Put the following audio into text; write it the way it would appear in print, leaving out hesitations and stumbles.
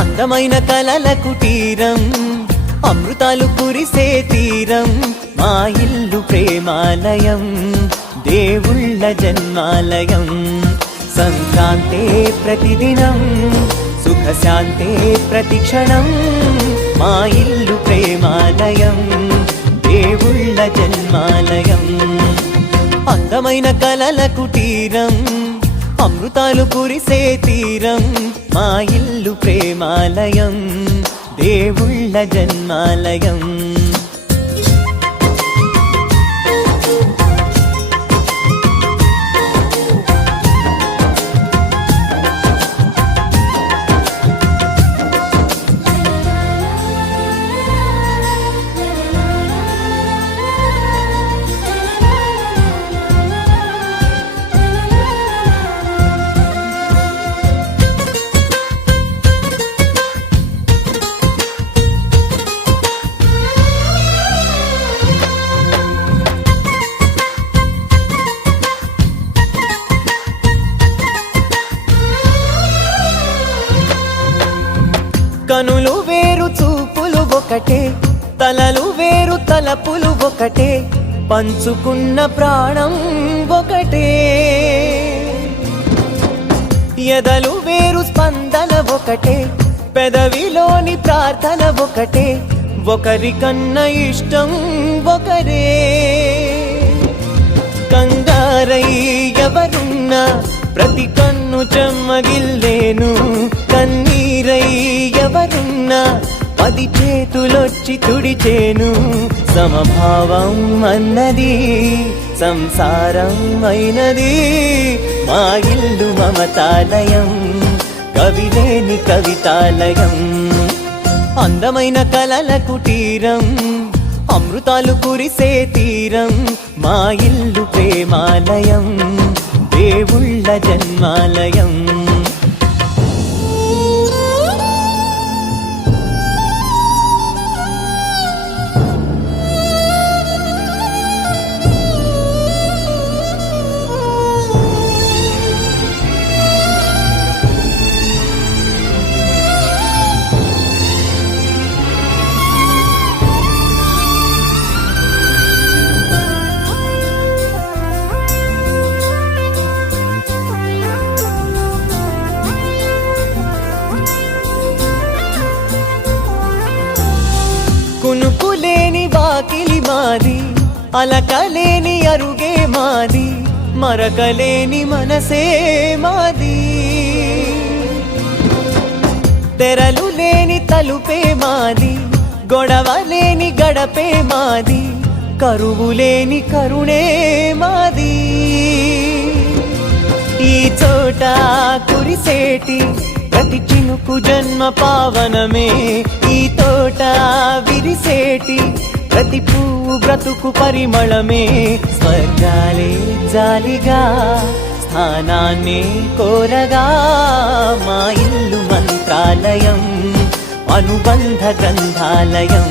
అందమైన కలల కుటీరం, అమృతాలు కురిసే తీరం, మా ఇల్లు ప్రేమాలయం, దేవుళ్ళ జన్మాలయం. సంక్రాంతే ప్రతిదినం, సుఖశాంతే ప్రతిక్షణం, మా ఇల్లు ప్రేమాలయం, దేవుళ్ళ జన్మాలయం. అందమైన కలల కుటీరం, అమృతాలు కురిసే తీరం, మా ఇల్లు ప్రేమాలయం, దేవుళ్ళ జన్మాలయం. కనులు వేరు చూపులు ఒకటే, తలలు వేరు తలపులు ఒకటే, పంచుకున్న ప్రాణం ఒకటే. ఎదలు వేరు స్పందన ఒకటే, పెదవిలోని ప్రార్థన ఒకటే, ఒకరికన్నా ఇష్టం ఒకరే. కంగారై ఎవరున్నా ప్రతి కన్ను చెమ్మగిల్లేను, కన్నీరై ఎవరున్నా 10 చేతులొచ్చి తుడిచేను. సమభావం అన్నది సంసారం అయినది, మా ఇల్లు మమతాలయం, కవిలేని కవితాలయం. అందమైన కలల కుటీరం, అమృతాలు కురిసే తీరం, మా ఇల్లు ప్రేమాలయం, దేవుళ్ళ జన్మాలయం. కునుకులేని వాకిలి మాది, అలకలేని అరుగే మాది, మరకలేని మనసే మాది. తెరలు లేని తలుపే మాది, గొడవ లేని గడపే మాది, కరువు లేని కరుణే మాది. ఈ చోట కురిసేటి ప్రతి చినుకు జన్మ పావనమే, ఈ తోట విరిసేటి ప్రతి పువ్వు బ్రతుకు పరిమళమే. స్వర్గాలే జాలిగా స్థానాన్ని కోరగా, మా ఇల్లు మంత్రాలయం, అనుబంధ గ్రంథాలయం.